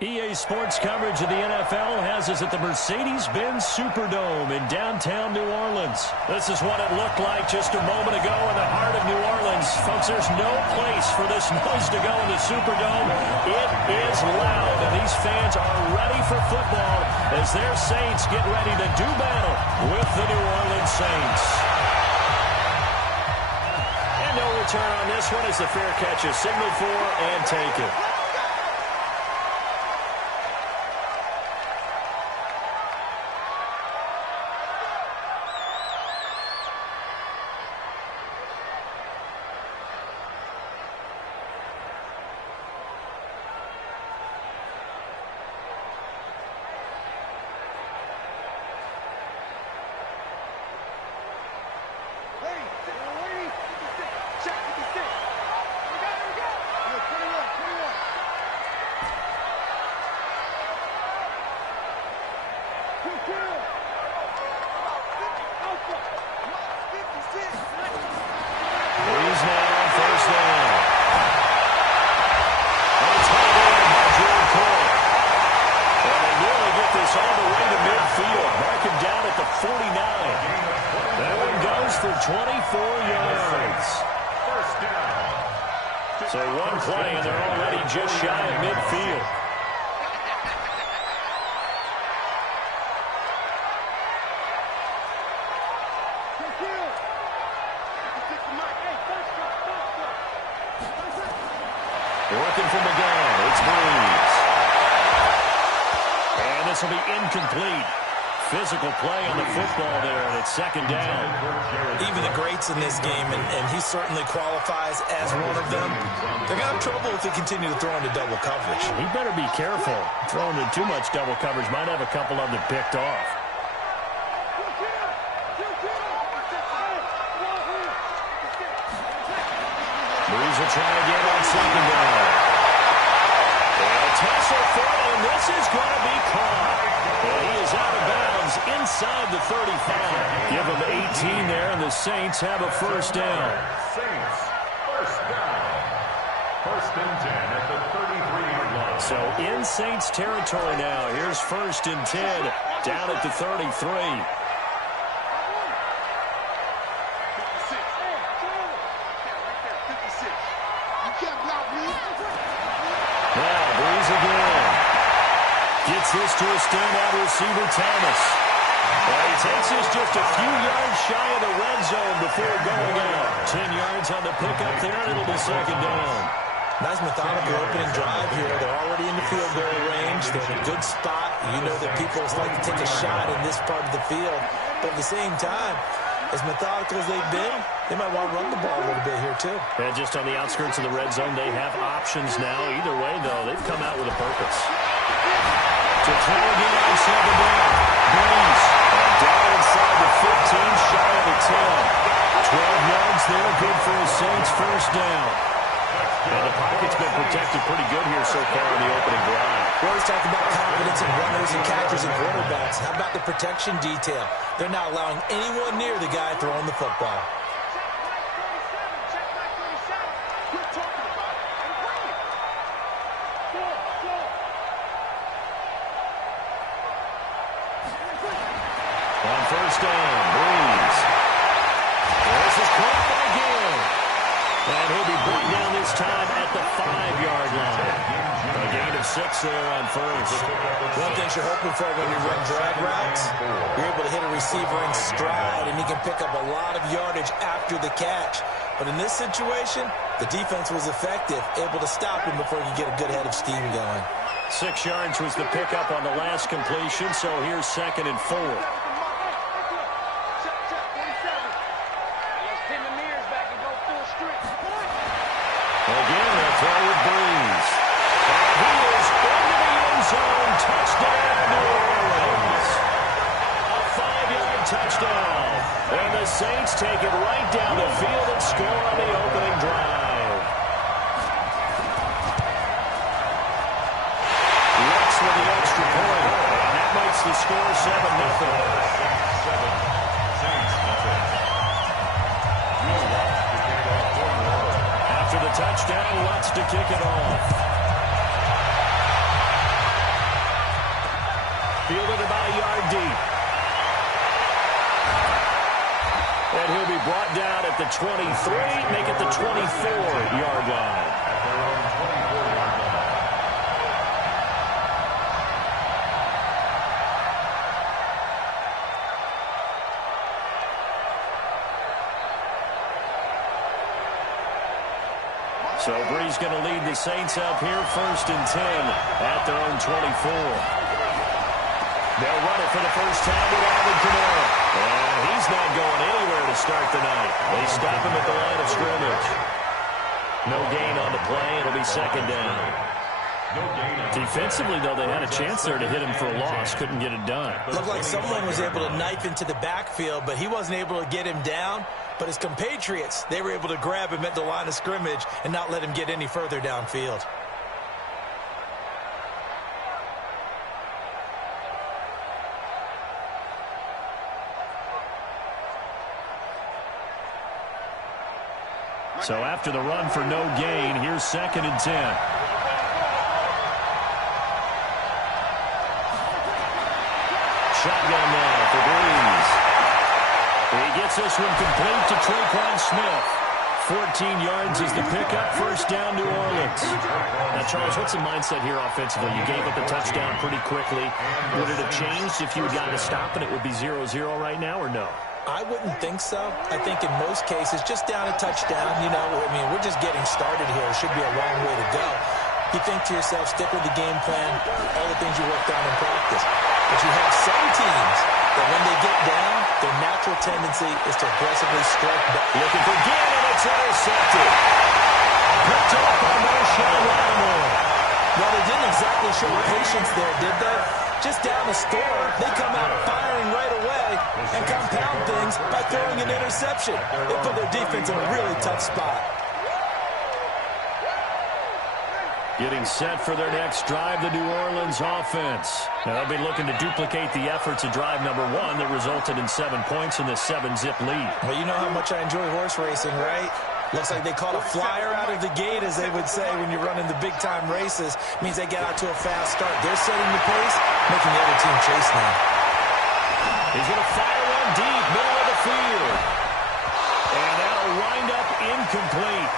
EA Sports coverage of the NFL has us at the Mercedes-Benz Superdome in downtown New Orleans. This is what it looked like just a moment ago in the heart of New Orleans. Folks, there's no place for this noise to go in the Superdome. It is loud, and these fans are ready for football as their Saints get ready to do battle with the New Orleans Saints. And no return on this one as the fair catch is signaled for and taken. So one play, and they're already just shy of midfield. Working from the gun, it's Breeze. And this will be incomplete. Physical play on the football there, and it's second down. Even the greats in this game, and he certainly qualifies as one of them, they're going to have trouble if they continue to throw into double coverage. He better be careful. Throwing into too much double coverage might have a couple of them picked off. Breeze will try again on second down. And a tussle for it, and this is going to be caught. And he is out of bounds inside the 35. Give him 18 there, and the Saints have a first down. Saints, first down. First and 10 at the 33-yard line. So in Saints territory now. Here's first and 10 down at the 33. Now, Breeze again. Gets this to a standout receiver, Thomas. Well, he takes this just a few yards shy of the red zone before going out. 10 yards on the pickup there, and it'll be second down. Nice methodical opening drive here. They're already in the field goal range. They're in a good spot. You know that people like to take a shot in this part of the field. But at the same time, as methodical as they've been, they might want to run the ball a little bit here, too. And just on the outskirts of the red zone, they have options now. Either way, though, they've come out with a purpose. To throw again on second down. Breeze. Down inside the 15, shy of the 10. 12 yards there, good for a Saints first down. And the pocket's been protected pretty good here so far in the opening drive. We always talk about confidence in runners and catchers and quarterbacks. How about the protection detail? They're not allowing anyone near the guy throwing the football. On first down, Breeze. This is caught by Gill. And he'll be brought down this time at the 5-yard line. A gain of 6 there on first. One thing you're hoping for when you run drag routes, you're able to hit a receiver in stride, and he can pick up a lot of yardage after the catch. But in this situation, the defense was effective, able to stop him before he could get a good head of steam going. 6 yards was the pickup on the last completion, so here's second and 4. Again, they'll throw with Breeze. And he is into the end zone. Touchdown, New Orleans. A 5-yard touchdown. And the Saints take it right down the field and score on the opening drive. Lex with the extra point. And that makes the score 7-0. After the touchdown, Lutz to kick it off. fielded about a yard deep. And he'll be brought down at the 23, make it the 24-yard line. So Bree's going to lead the Saints up here, 1st and 10 at their own 24. They'll run it for the first time with Alvin Kamara. And he's not going anywhere to start the night. They stop him at the line of scrimmage. No gain on the play. It'll be 2nd down. Defensively, though, they had a chance there to hit him for a loss. Couldn't get it done. Looked like someone was able to knife into the backfield, but he wasn't able to get him down. But his compatriots, they were able to grab him at the line of scrimmage and not let him get any further downfield. So after the run for no gain, here's 2nd and 10. Shotgun now for Breeze. He gets this one complete to Traquan Smith. 14 yards is the pickup. 1st down, New Orleans. Now, Charles, what's the mindset here offensively? You gave up a touchdown pretty quickly. Would it have changed if you had gotten a stop and it would be 0-0 right now, or no? I wouldn't think so. I think in most cases, just down a touchdown, you know, I mean, we're just getting started here. It should be a long way to go. You think to yourself, stick with the game plan, all the things you worked on in practice. But you have some teams that when they get down, their natural tendency is to aggressively strike back. Looking for Gannon, it's intercepted. Picked up by Marshawn Lattimore. Well, they didn't exactly show patience there, did they? Just down the score, they come out firing right away and compound things by throwing an interception. They put their defense in a really tough spot. Getting set for their next drive, the New Orleans offense. Now they'll be looking to duplicate the efforts of drive number 1 that resulted in 7 points in the 7-zip lead. Well, you know how much I enjoy horse racing, right? Looks like they caught a flyer out of the gate, as they would say when you're running the big-time races. Means they get out to a fast start. They're setting the pace, making the other team chase now. He's going to fire one deep, middle of the field. And that'll wind up incomplete.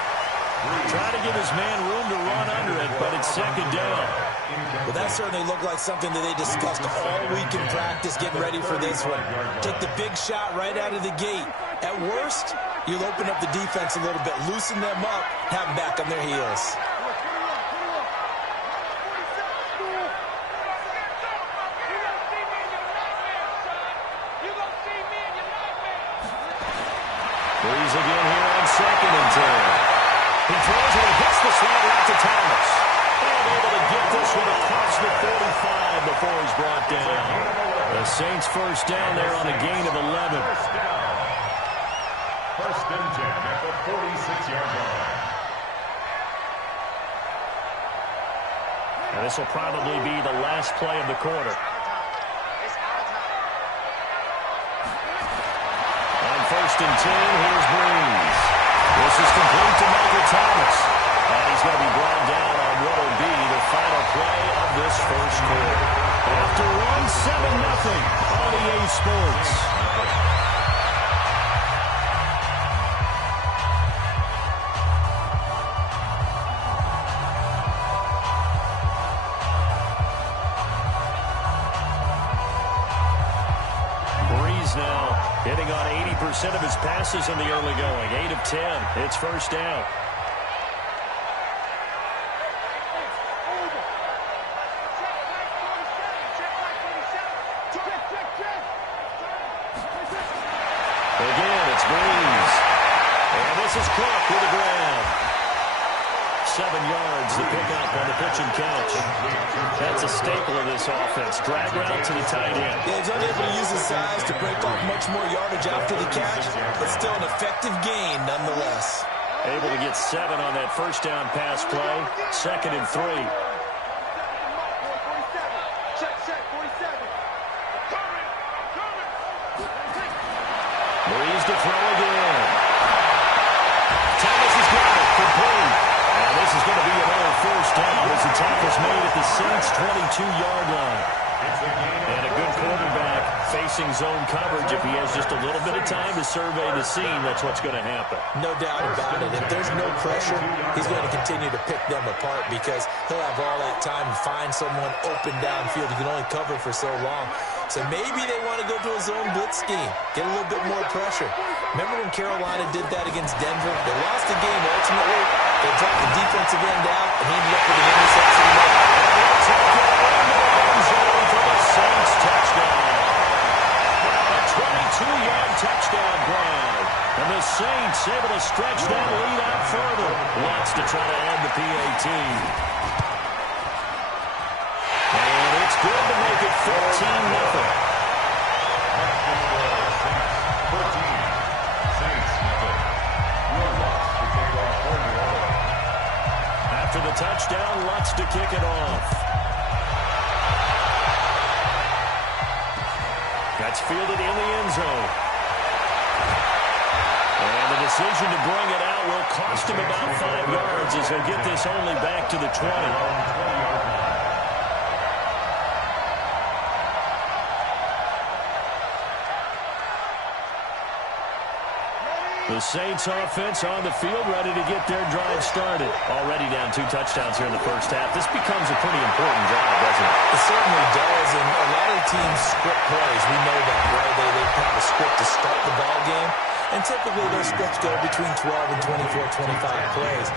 Trying to give his man room to run under it, but it's 2nd down. Well, that certainly looked like something that they discussed all week in practice, getting ready for this one. Take the big shot right out of the gate. At worst, you'll open up the defense a little bit, loosen them up, have them back on their heels. Breeze again here on 2nd and 10. He throws it and hits the slider out to Thomas. And able to get this one across the 45 before he's brought down. The Saints 1st down there on a gain of 11. 1st and 10 at the 46-yard line. And this will probably be the last play of the quarter. On 1st and 10, here's Breeze. This is complete to Michael Thomas. And he's going to be brought down on what will be the final play of this 1st quarter. After 1-7-0 on EA Sports. Breeze now hitting on 80% of his passes in the early going. 8 of 10. It's 1st down. Again, it's Breeze. And this is Cook with the ground. 7 yards to pick up on the pitch and catch. That's a staple of this offense. Drag route to the tight end. Yeah, he's unable to use his size to break off much more yardage after the catch, but still an effective gain nonetheless. Able to get 7 on that 1st down pass play. 2nd and 3. Breeze to throw again. Thomas has got it. Complete. And this is going to be another 1st down as the tackle's made at the Saints' 22-yard line. And a good quarterback facing zone coverage. If he has just a little bit of time to survey the scene, that's what's going to happen. No doubt about it. If there's no pressure, he's going to continue to pick them apart because he'll have all that time to find someone open downfield. He can only cover for so long. So maybe they want to go to a zone blitz scheme, get a little bit more pressure. Remember when Carolina did that against Denver? They lost the game ultimately. They dropped the defensive end out, and he ended up with an interception. For the Saints touchdown. A 22-yard touchdown grab. And the Saints able to stretch that lead out further. Wants to try to add the PAT. And it's good to make it 14-0. After the touchdown, Lutz to kick it off. That's fielded in the end zone. And the decision to bring it out will cost him about 5 yards as he'll get this only back to the 20. The Saints offense on the field, ready to get their drive started. Already down 2 touchdowns here in the first half. This becomes a pretty important drive, doesn't it? It certainly does, and a lot of teams script plays. We know that, right? They have a script to start the ball game, and typically those scripts go between 12 and 24, 25 plays.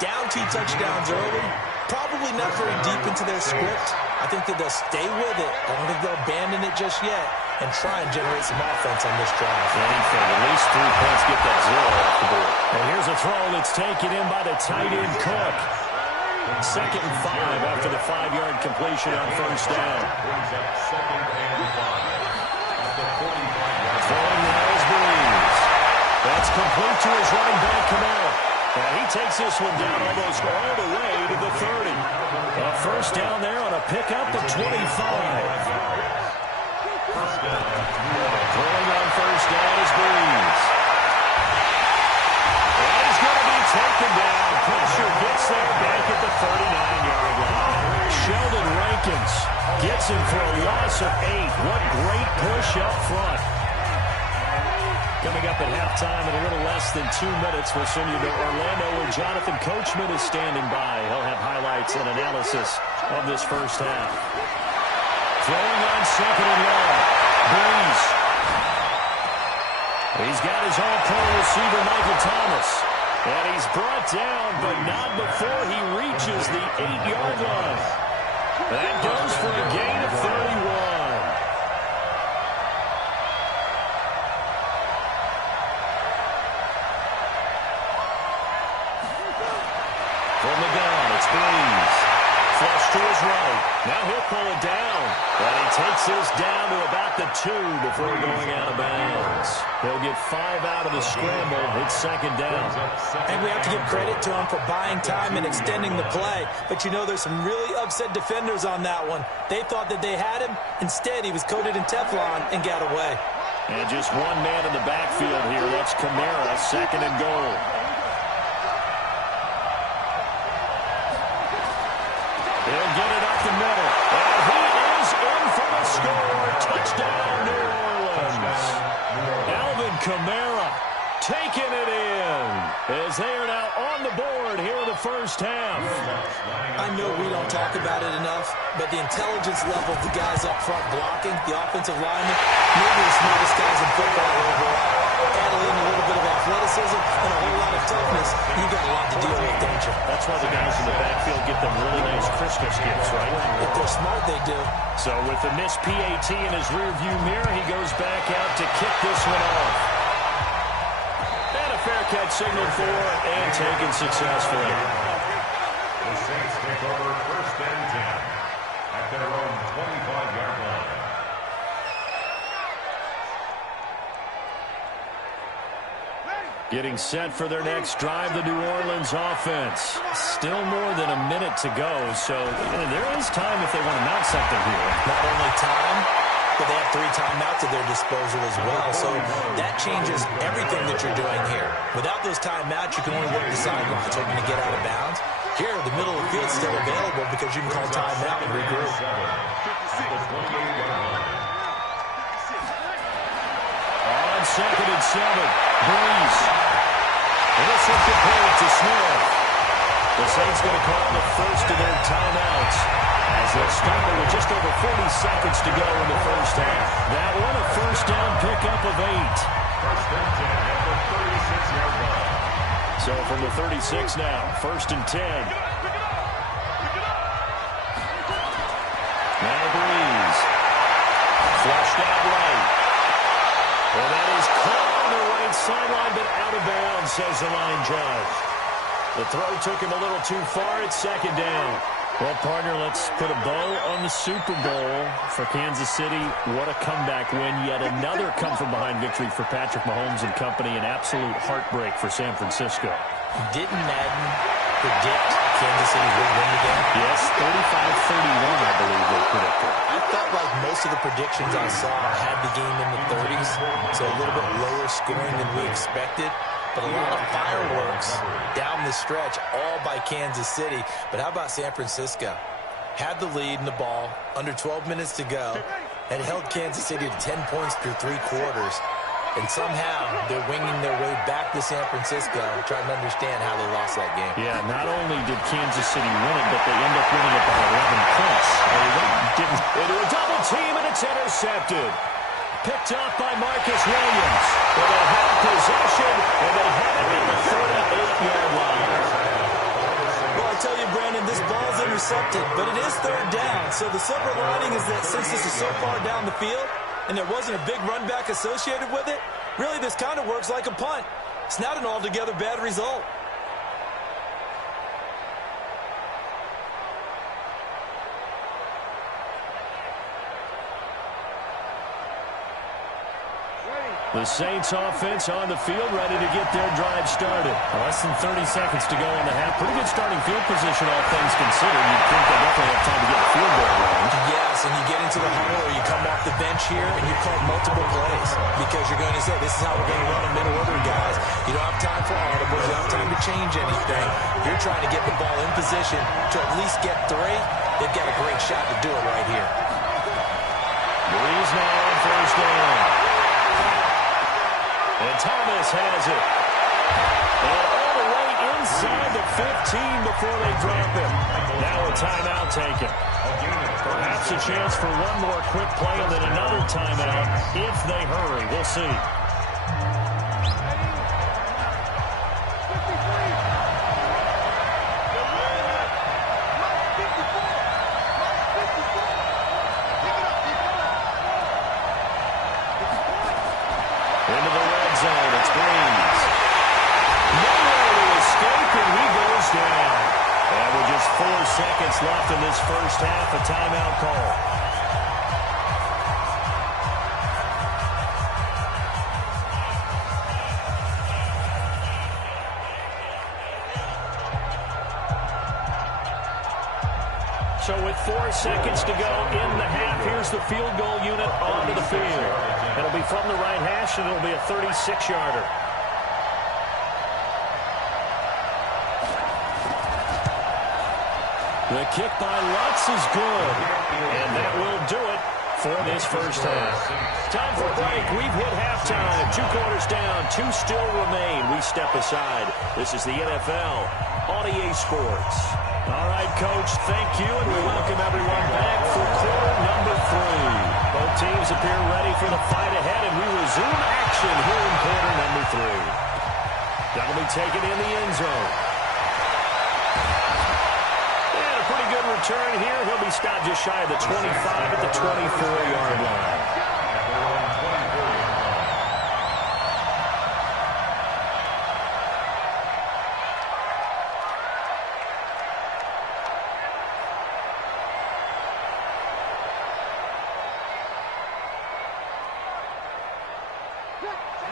Down 2 touchdowns early, probably not very deep into their script. I think that they'll stay with it. I don't think they'll abandon it just yet and try and generate some offense on this drive. Anything, at least 3 points, get that 0 off the board. And here's a throw that's taken in by the tight end Cook. 2nd and 5 after the 5-yard completion on first down. Throwing now is Breeze. That's complete to his running back, Kamara. And he takes this one down almost all the way to the 30. A first down there on a pickup at 25. Throwing on first down is Breeze. And he's going to be taken down. Pressure gets there back at the 39-yard line. Sheldon Rankins gets him for a loss of 8. What great push up front. Coming up at halftime in a little less than 2 minutes, we'll send you to Orlando where Jonathan Coachman is standing by. He'll have highlights and analysis of this first half. Throwing on 2nd and long. Breeze. He's got his all-pro receiver, Michael Thomas. And he's brought down, but not before he reaches the 8-yard line. That goes for a gain of 31. From the gun, it's Breeze. Flush to his right. Now he'll pull it down. And he takes this down to about the 2 before going out of bounds. He'll get 5 out of the scramble. It's 2nd down. And we have to give credit to him for buying time and extending the play. But you know, there's some really upset defenders on that one. They thought that they had him. Instead, he was coated in Teflon and got away. And just one man in the backfield here. That's Kamara, 2nd and goal. He'll get it up the middle. And he is in for the score. Touchdown, New Orleans. Alvin Kamara taking it in as they are now on the board here in the first half. I know we don't talk about it enough, but the intelligence level of the guys up front blocking, the offensive linemen, maybe the smartest guys in football overall. Add in a little bit of athleticism and a whole lot of toughness, you got a lot to deal with, don't you? That's why the guys in the backfield get them really nice Christmas gifts, right? If they're smart, they do. So with the missed PAT in his rearview mirror, he goes back out to kick this one off. And a fair catch signaled for and taken successfully. The Saints take over 1st and 10 at their own 25-yard line. Getting set for their next drive, the New Orleans offense. Still more than a minute to go, so there is time if they want to mount something here. Not only time, but they have 3 timeouts at their disposal as well, so that changes everything that you're doing here. Without those timeouts, you can only work the sidelines, hoping to get out of bounds. Here, the middle of the field is still available because you can call timeout and regroup. the 28-yard line. On 2nd and 7, Breeze. And this one complete to Smith. The Saints going to call the first of their timeouts as they'll start with just over 40 seconds to go in the first half. That one a first down pickup of 8. First and 10 at the 36-yard line. So from the 36 now, 1st and 10. Now Breeze. Flushed out right. Well, that is caught on the right sideline, but out of bounds, says the line judge. The throw took him a little too far. It's 2nd down. Well, partner, let's put a bow on the Super Bowl for Kansas City. What a comeback win. Yet another come-from-behind victory for Patrick Mahomes and company. An absolute heartbreak for San Francisco. Didn't Madden predict Kansas City would win the game? Yes, 35-31, I believe they predicted. I felt like most of the predictions I saw had the game in the 30s, so a little bit lower scoring than we expected. But a lot of fireworks down the stretch, all by Kansas City. But how about San Francisco? Had the lead in the ball, under 12 minutes to go, and held Kansas City to 10 points through 3 quarters. And somehow they're winging their way back to San Francisco, trying to understand how they lost that game. Yeah, not only did Kansas City win it, but they end up winning it by 11 points. They didn't into a double team, and it's intercepted. Picked off by Marcus Williams. Well, they have possession, and they have it at the 38-yard line. Well, I tell you, Brandon, this ball's intercepted, but it is 3rd down. So the silver lining is that since this is so far down the field, and there wasn't a big run back associated with it, really this kind of works like a punt. It's not an altogether bad result. The Saints offense on the field, ready to get their drive started. Less than 30 seconds to go in the half. Pretty good starting field position, all things considered. You'd think they definitely have time to get the field goal range. Yes, and you get into the huddle or you come off the bench here and you call multiple plays because you're going to say, this is how we're going to run a mid-order, guys. You don't have time for audibles. You don't have time to change anything. You're trying to get the ball in position to at least get 3. They've got a great shot to do it right here. Breeze now on 1st down. And Thomas has it. And all the way inside the 15 before they drop him. Now a timeout taken. Perhaps a chance for one more quick play and then another timeout if they hurry. We'll see. Into the red zone, it's Breeze. Nowhere to escape, and he goes down. And with just 4 seconds left in this first half, a timeout call. So with 4 seconds to go in the half, here's the field goal unit onto the field. It'll be from the right hash, and it'll be a 36-yarder. The kick by Lutz is good, and that will do it for this first half. Time for a break. We've hit halftime. 2 quarters down, 2 still remain. We step aside. This is the NFL on EA Sports. All right, Coach, thank you, and we welcome everyone back for quarter number 3. Both teams appear ready for the fight ahead, and we resume action here in quarter number 3. That'll be taken in the end zone. And a pretty good return here. He'll be stopped just shy of the 25 at the 24-yard line.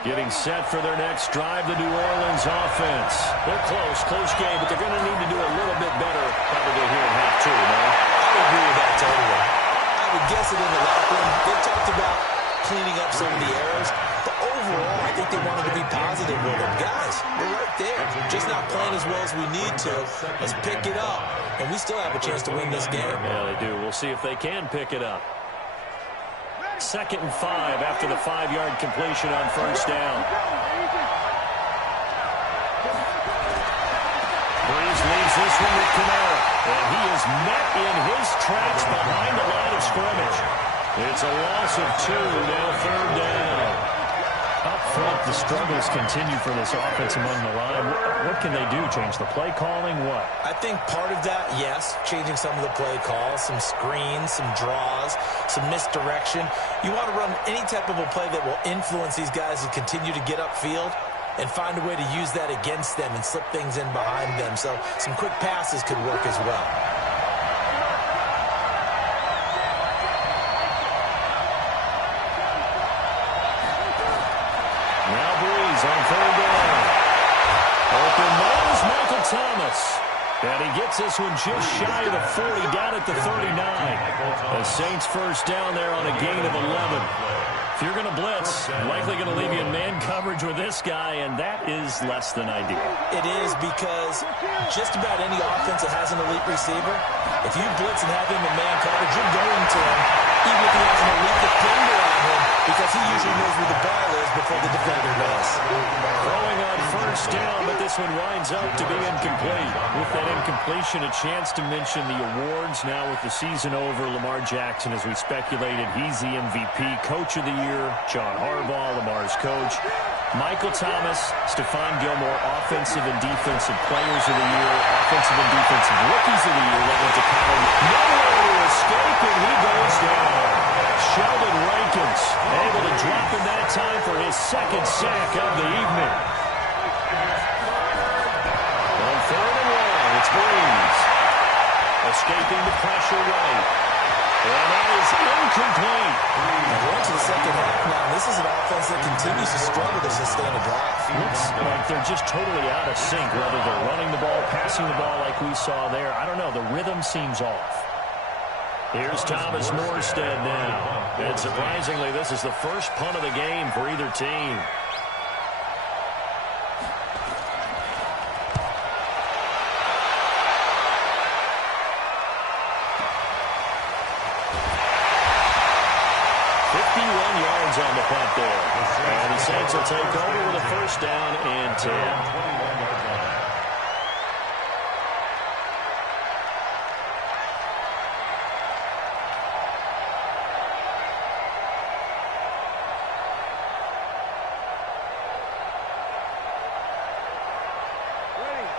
Getting set for their next drive, the New Orleans offense. They're close game, but they're going to need to do a little bit better probably here in half 2, no? I agree with that totally. I would guess it in the locker room. They talked about cleaning up some of the errors, but overall, I think they wanted to be positive with them. Guys, we're right there. Just not playing as well as we need to. Let's pick it up, and we still have a chance to win this game. Yeah, they do. We'll see if they can pick it up. 2nd and 5 after the 5-yard completion on first down. Breeze leaves this one with Kamara, and he is met in his tracks behind the line of scrimmage. It's a loss of 2, now 3rd down. Up front, the struggles continue for this offense among the line. What can they do? Change the play calling? What? I think part of that, yes, changing some of the play calls, some screens, some draws, some misdirection. You want to run any type of a play that will influence these guys to continue to get upfield and find a way to use that against them and slip things in behind them. So some quick passes could work as well. Now Breeze on 3rd down. Open nose, Michael Thomas. And he gets this one just shy of the 40, down at the 39. The Saints first down there on a gain of 11. If you're going to blitz, likely going to leave you in man coverage with this guy, and that is less than ideal. It is, because just about any offense that has an elite receiver, if you blitz and have him in man coverage, you're going to him, even if he has an elite defender on him, because he usually knows where the ball is before the defender does. Throwing on first down, but this one winds up to be incomplete. With that incompletion, a chance to mention the awards. Now with the season over, Lamar Jackson, as we speculated, he's the MVP, Coach of the Year, John Harbaugh, Lamar's coach. Michael Thomas, Stephon Gilmore, Offensive and Defensive Players of the Year, Offensive and Defensive Rookies of the Year. That went to Colin. Nowhere to escape, and he goes down. Sheldon Rankins able to drop him that time for his 2nd sack of the evening. On 3rd and 1, it's Breeze. Escaping the pressure right. And that is incomplete. We're into the second half now. This is an offense that continues to struggle to sustain a drive. Looks like they're just totally out of sync, whether they're running the ball, passing the ball like we saw there. I don't know. The rhythm seems off. Here's Thomas Morstead now. And surprisingly, this is the first punt of the game for either team. On the punt there. And the Saints will take over with a first down and 10.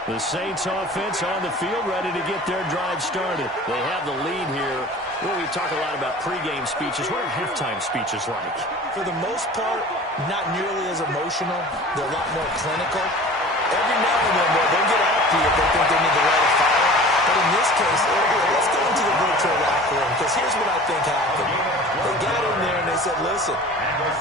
The Saints offense on the field, ready to get their drive started. They have the lead here. Well, we talk a lot about pregame speeches. What are halftime speeches like? For the most part, not nearly as emotional. They're a lot more clinical. Every now and then, they'll get after you if they think they need to light a fire. But in this case, let's go into the virtual locker room, because here's what I think happened. They got in there and they said, listen,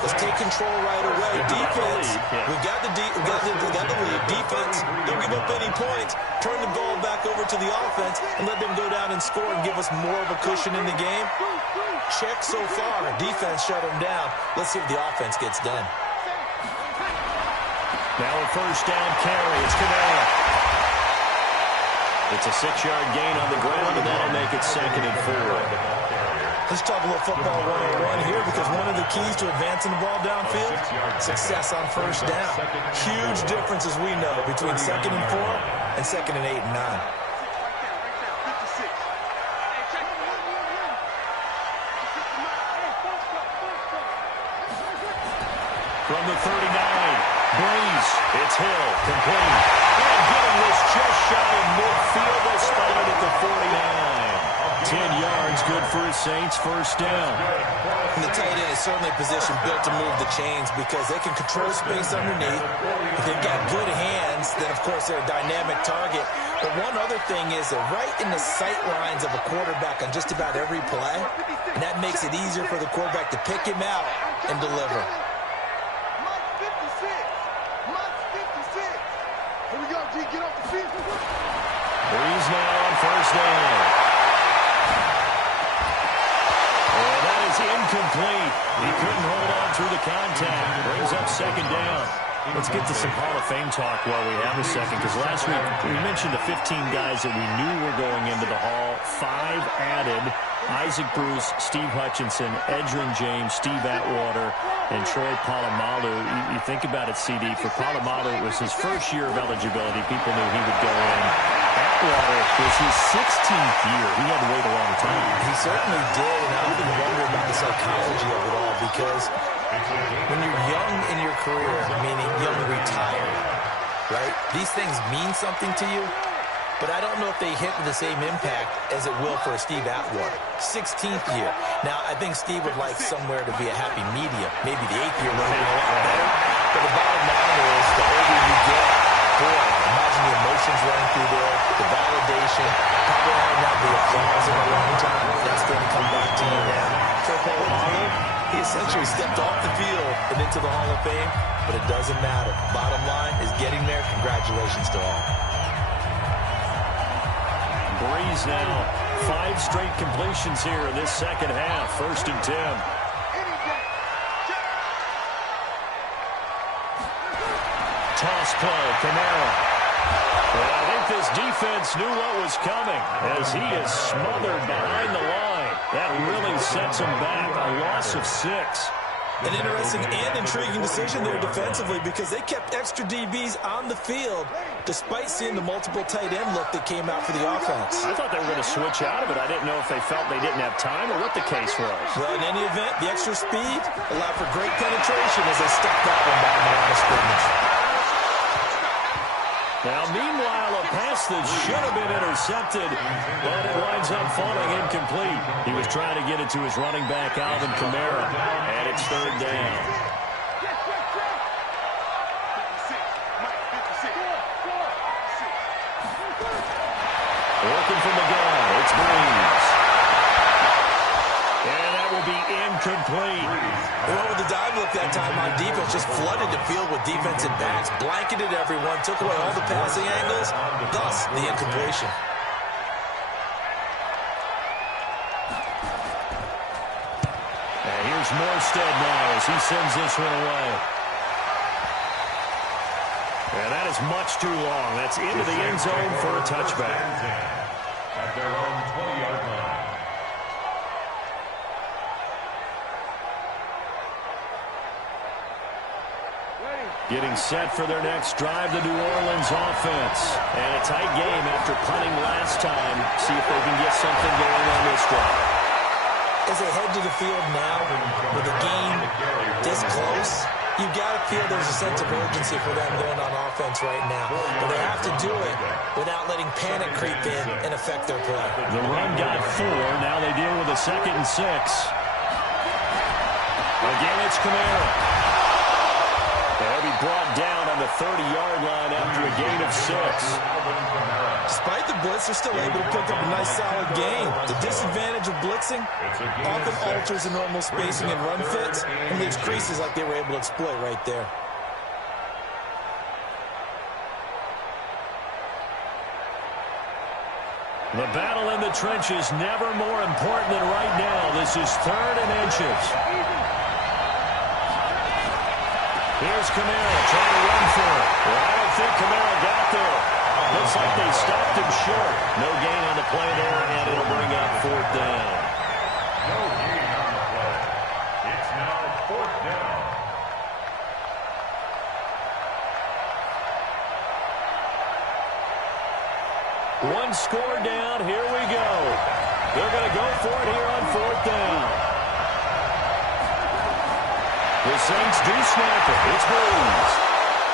let's take control right away. Defense, we got the lead. Defense, don't give up any points. Turn the ball back over to the offense and let them go down and score and give us more of a cushion in the game. Check so far. Defense shut them down. Let's see if the offense gets done. Now a first down carry. It's Kamara. It's a 6-yard gain on the ground, and that'll make it 2nd and 4. Let's talk a little football 101 here, because one of the keys to advancing the ball downfield, success on first down. Huge difference, as we know, between 2nd and 4 and 2nd and 8 and 9. From the 39, Breeze, it's Hill, complete. And getting this just shy of midfield, they spot it at the 49. 10 yards, good for his Saints, first down. And the tight end is certainly a position built to move the chains, because they can control space underneath. If they've got good hands, then of course they're a dynamic target. But one other thing is they're right in the sight lines of a quarterback on just about every play. And that makes it easier for the quarterback to pick him out and deliver. Breeze now on first down. And that is incomplete. He couldn't hold on through the contact. Brings up 2nd down. Let's get to some Hall of Fame talk while we have a second, because last week we mentioned the 15 guys that we knew were going into the Hall. 5 added. Isaac Bruce, Steve Hutchinson, Edgerrin James, Steve Atwater, and Troy Polamalu. You think about it, CD. For Polamalu, it was his first year of eligibility. People knew he would go in. Atwater was his 16th year. He had to wait a long time. He certainly did, and I often wonder about the psychology of it all, because when you're young in your career, meaning young retired, right, these things mean something to you, but I don't know if they hit with the same impact as it will for Steve Atwater. 16th year. Now, I think Steve would like somewhere to be a happy medium. Maybe the 8th year would be a lot better. But the bottom line is, the older you get, boy, imagine the emotions running through there, the validation, probably haven't had the applause in a long time. That's going to come back to you now. So Polamalu, he essentially stepped off the field and into the Hall of Fame, but it doesn't matter. Bottom line is getting there. Congratulations to all. Breeze now, 5 straight completions here in this second half. 1st and 10. Toss play, Kamara. Well, I think this defense knew what was coming as he is smothered behind the line. That really sets him back. A loss of 6. An interesting and intriguing decision there defensively, because they kept extra DBs on the field despite seeing the multiple tight end look that came out for the offense. I thought they were going to switch out of it. I didn't know if they felt they didn't have time or what the case was. Well, in any event, the extra speed allowed for great penetration as they stepped that one back in the line of scrimmage. Now, meanwhile, a pass that should have been intercepted, but it winds up falling incomplete. He was trying to get it to his running back, Alvin Kamara, and it's 3rd down. Working from the gun, it's Breeze. And that will be incomplete. Well, with the dive look that time on defense, just flooded the field with defensive backs, blanketed everyone, took away all the passing angles, thus the incompletion. And here's Morstead now as he sends this one away. And that is much too long. That's into the end zone for a touchback. At their own 20-yard line. Getting set for their next drive, the New Orleans offense. And a tight game after punting last time. See if they can get something going on this drive. As they head to the field now, with the game this close, you've got to feel there's a sense of urgency for them going on offense right now. But they have to do it without letting panic creep in and affect their play. The run got 4. Now they deal with a 2nd and 6. Again, it's Kamara. They'll be brought down on the 30-yard line after a gain of 6. Despite the blitz, they're still able to pick up a nice, solid gain. The disadvantage of blitzing often alters the normal spacing and run fits and leaves creases like they were able to exploit right there. The battle in the trenches never more important than right now. This is 3rd and inches. Here's Kamara trying to run for it. Well, I don't think Kamara got there. Looks like they stopped him short. No gain on the play there, and it'll bring up 4th down. No gain on the play. It's now 4th down. One score down. Here we go. They're going to go for it here on 4th down. The Saints do snap it. It's Breeze.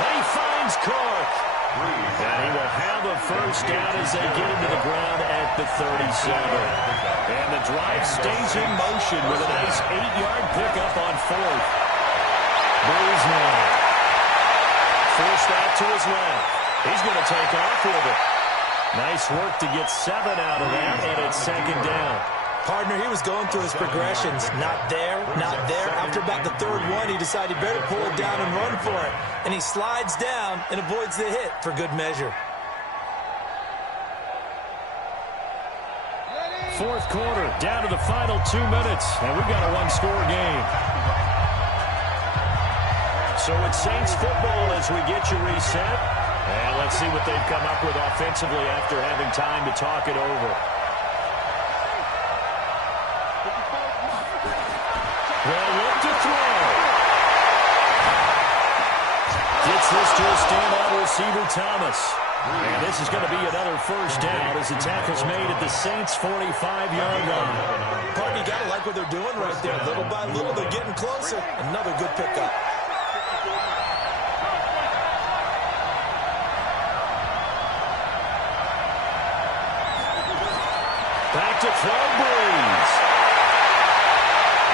And he finds Clark. And he will have a 1st down as they get him to the ground at the 37. And the drive stays in motion with a nice 8-yard pickup on 4th. Breeze now. Forced out to his left. He's going to take off with it. Nice work to get 7 out of that, and it's 2nd down. Partner, he was going through his progressions. Not there, not there. After about the 3rd one, he decided he better pull it down and run for it. And he slides down and avoids the hit for good measure. 4th quarter, down to the final 2 minutes, and we've got a 1-score game. So it's Saints football as we get you reset. And let's see what they've come up with offensively after having time to talk it over. this to a standout receiver, Thomas. And this is going to be another first down as the tackle's made at the Saints' 45-yard line. Party, you got to like what they're doing right there. Little by little, they're getting closer. Another good pickup. Back to throw, Breeze.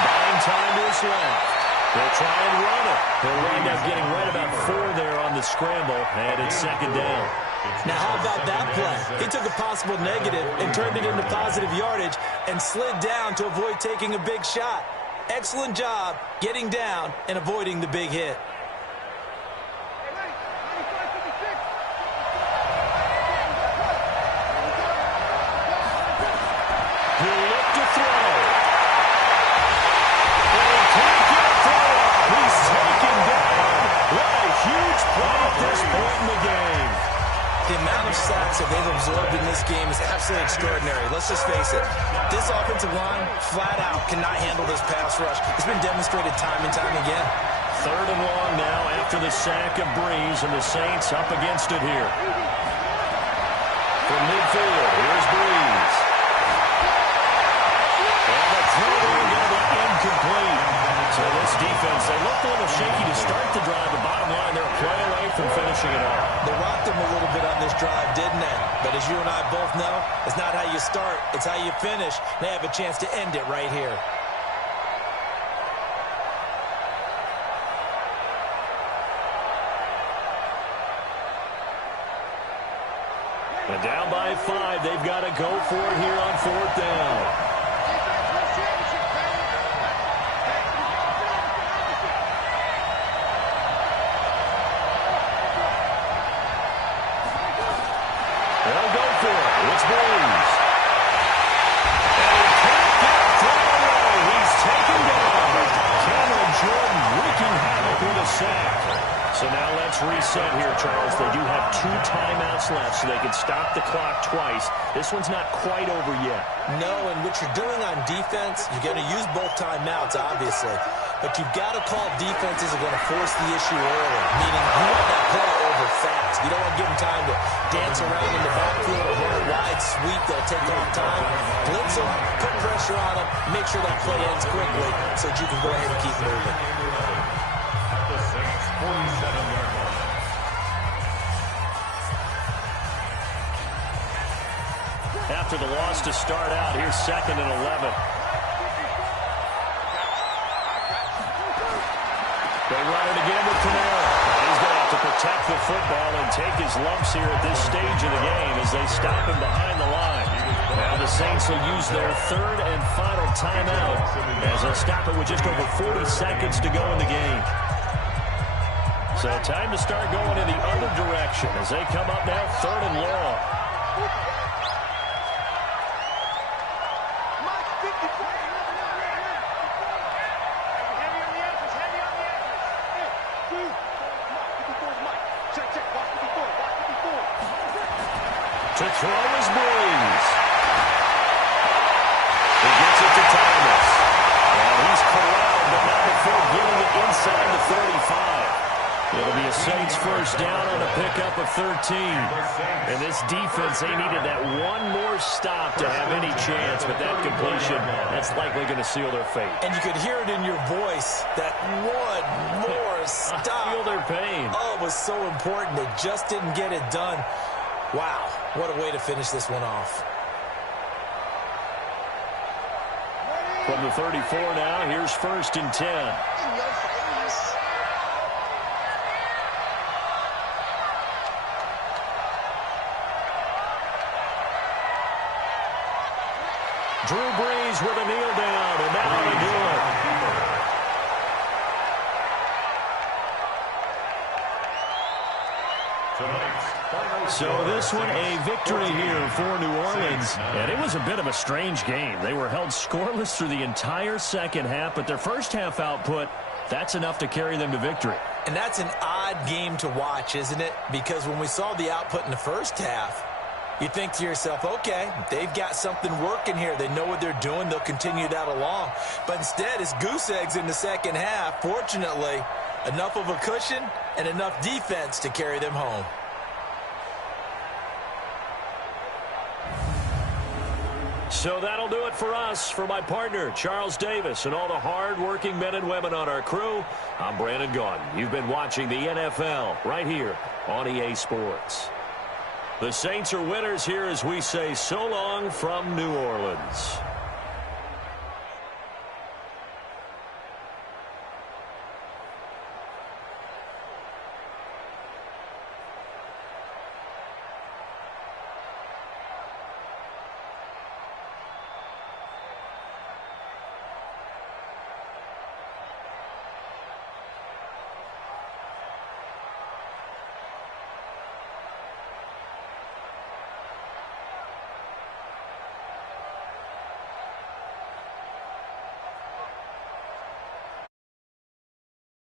Buying time to his left. They'll try and run it. They'll wind up getting right about 4 there on the scramble, and it's second down. Now, how about that play? He took a possible negative and turned it into positive yardage and slid down to avoid taking a big shot. Excellent job getting down and avoiding the big hit. He'll look to throw. They can't get a throw off. He's taken down. What a huge play at this point in the game. The amount of sacks that they've absorbed in this game is absolutely extraordinary. Let's just face it. This offensive line, flat out, cannot handle this pass rush. It's been demonstrated time and time again. 3rd and long now after the sack of Breeze, and the Saints up against it here. From midfield, here's Breeze. And the throw going to be incomplete. So this defense, they looked a little shaky to start the drive. The bottom line, they're a play away from finishing it off. They rocked them a little bit on this drive, didn't they? But as you and I both know, it's not how you start, it's how you finish. They have a chance to end it right here. And down by 5, they've got to go for it here on 4th down. They'll go for it. It's Breeze. And he can't get thrown away. He's taken down. Cameron Jordan wreaking havoc with a sack. So now let's reset here, Charles. They do have 2 timeouts left, so they can stop the clock twice. This one's not quite over yet. No, and what you're doing on defense, you're going to use both timeouts, obviously. But you've got to call defenses are going to force the issue early, meaning you want that play over fast. You don't want to give them time to dance around in the backfield or run a wide sweep that'll take off time. Blitz them, put pressure on them, make sure that play ends quickly so that you can go ahead and keep moving. The Saints' 47-yard line. After the loss to start out, here's 2nd and 11. They run it again with Camara. He's going to have to protect the football and take his lumps here at this stage of the game as they stop him behind the line. Now the Saints will use their 3rd and final timeout as they'll stop it with just over 40 seconds to go in the game. So time to start going in the other direction as they come up now 3rd and long. To throw is Breeze. He gets it to Thomas. And he's corralled, but not before getting it inside the 35. It'll be a Saints first down on a pickup of 13. And this defense, they needed that one more stop to have any chance, but that completion, that's likely going to seal their fate. And you could hear it in your voice, that one more stop. I feel their pain. Oh, it was so important. They just didn't get it done. Wow, what a way to finish this one off. From the 34 now, here's 1st and 10. Drew Brees with a kneel down, and now they do it. So this one a victory here for New Orleans. And it was a bit of a strange game. They were held scoreless through the entire second half, but their first half output, that's enough to carry them to victory. And that's an odd game to watch, isn't it? Because when we saw the output in the first half, you think to yourself, okay, they've got something working here. They know what they're doing. They'll continue that along. But instead, it's goose eggs in the second half. Fortunately, Enough of a cushion and enough defense to carry them home. So that'll do it for us. For my partner, Charles Davis, and all the hard-working men and women on our crew, I'm Brandon Gaudin. You've been watching the NFL right here on EA Sports. The Saints are winners here as we say so long from New Orleans.